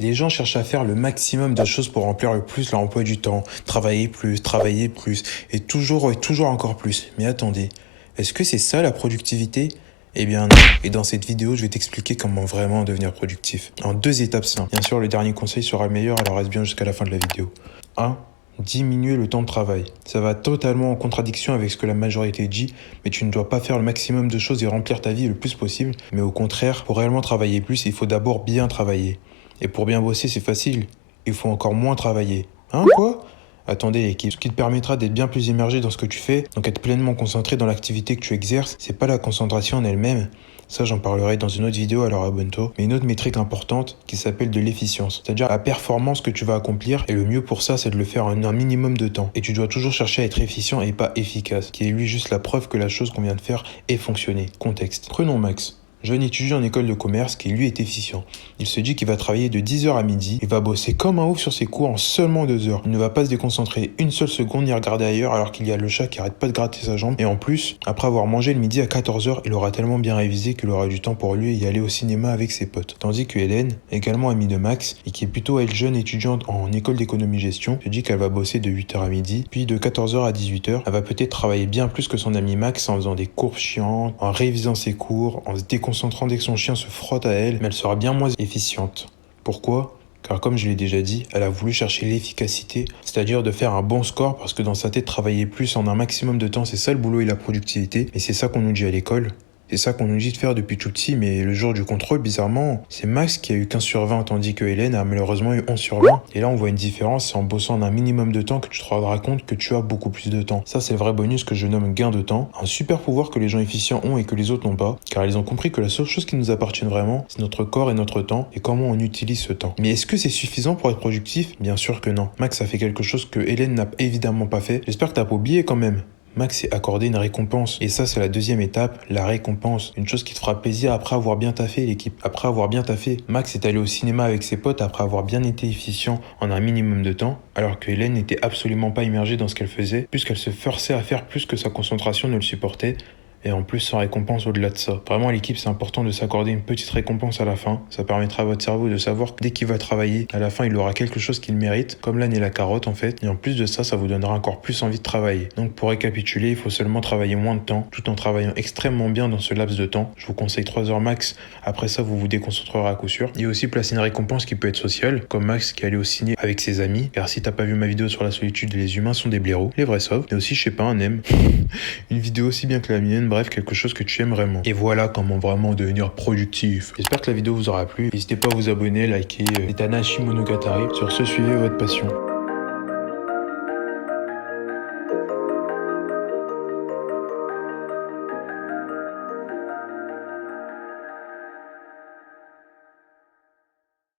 Les gens cherchent à faire le maximum de choses pour remplir le plus leur emploi du temps, travailler plus, et toujours encore plus. Mais attendez, est-ce que c'est ça la productivité? Eh bien non. Et dans cette vidéo, je vais t'expliquer comment vraiment devenir productif. En 2 étapes simples. Bien sûr, le dernier conseil sera le meilleur, alors reste bien jusqu'à la fin de la vidéo. 1. Diminuer le temps de travail. Ça va totalement en contradiction avec ce que la majorité dit, mais tu ne dois pas faire le maximum de choses et remplir ta vie le plus possible, mais au contraire, pour réellement travailler plus, il faut d'abord bien travailler. Et pour bien bosser, c'est facile. Il faut encore moins travailler. Hein, quoi? Attendez, l'équipe. Ce qui te permettra d'être bien plus immergé dans ce que tu fais, donc être pleinement concentré dans l'activité que tu exerces, c'est pas la concentration en elle-même. Ça, j'en parlerai dans une autre vidéo, alors abonne-toi. Mais une autre métrique importante qui s'appelle de l'efficience, c'est-à-dire la performance que tu vas accomplir. Et le mieux pour ça, c'est de le faire en un minimum de temps. Et tu dois toujours chercher à être efficient et pas efficace, qui est lui juste la preuve que la chose qu'on vient de faire est fonctionné. Contexte. Prenons Max. Jeune étudiant en école de commerce qui lui est efficient. Il se dit qu'il va travailler de 10h à midi, il va bosser comme un ouf sur ses cours en seulement 2 heures. Il ne va pas se déconcentrer une seule seconde ni regarder ailleurs alors qu'il y a le chat qui arrête pas de gratter sa jambe. Et en plus, après avoir mangé le midi à 14h, il aura tellement bien révisé qu'il aura du temps pour lui y aller au cinéma avec ses potes. Tandis que Hélène, également amie de Max, et qui est plutôt elle jeune étudiante en école d'économie-gestion, se dit qu'elle va bosser de 8h à midi, puis de 14h à 18h. Elle va peut-être travailler bien plus que son ami Max en faisant des courbes chiantes, en révisant ses cours, en se déconcentrant dès que son chien se frotte à elle, mais elle sera bien moins efficiente. Pourquoi? Car comme je l'ai déjà dit, elle a voulu chercher l'efficacité, c'est-à-dire de faire un bon score parce que dans sa tête, travailler plus en un maximum de temps, c'est ça le boulot et la productivité, et c'est ça qu'on nous dit à l'école. C'est ça qu'on nous dit de faire depuis tout petit, mais le jour du contrôle, bizarrement, c'est Max qui a eu 15 sur 20, tandis que Hélène a malheureusement eu 11 sur 20. Et là, on voit une différence, c'est en bossant en un minimum de temps que tu te rendras compte que tu as beaucoup plus de temps. Ça, c'est le vrai bonus que je nomme gain de temps. Un super pouvoir que les gens efficients ont et que les autres n'ont pas, car ils ont compris que la seule chose qui nous appartient vraiment, c'est notre corps et notre temps, et comment on utilise ce temps. Mais est-ce que c'est suffisant pour être productif? Bien sûr que non. Max a fait quelque chose que Hélène n'a évidemment pas fait. J'espère que t'as pas oublié quand même. Max s'est accordé une récompense. Et ça, c'est la deuxième étape, la récompense. Une chose qui te fera plaisir après avoir bien taffé, l'équipe. Après avoir bien taffé. Max est allé au cinéma avec ses potes après avoir bien été efficient en un minimum de temps, alors que Hélène n'était absolument pas immergée dans ce qu'elle faisait, puisqu'elle se forçait à faire plus que sa concentration ne le supportait. Et en plus sans récompense au-delà de ça. Vraiment l'équipe, c'est important de s'accorder une petite récompense à la fin. Ça permettra à votre cerveau de savoir que dès qu'il va travailler, à la fin il aura quelque chose qu'il mérite, comme l'âne et la carotte en fait. Et en plus de ça, ça vous donnera encore plus envie de travailler. Donc pour récapituler, il faut seulement travailler moins de temps, tout en travaillant extrêmement bien dans ce laps de temps. Je vous conseille 3 heures max, après ça vous vous déconcentrerez à coup sûr. Et aussi placer une récompense qui peut être sociale, comme Max qui allait au ciné avec ses amis. Car si t'as pas vu ma vidéo sur la solitude, les humains sont des blaireaux, les vrais sauvent. Et aussi je sais pas, un M. Une vidéo aussi bien que la mienne, bref, quelque chose que tu aimes vraiment. Et voilà comment vraiment devenir productif. J'espère que la vidéo vous aura plu. N'hésitez pas à vous abonner, liker Tanahashi Monogatari. Sur ce, suivez votre passion.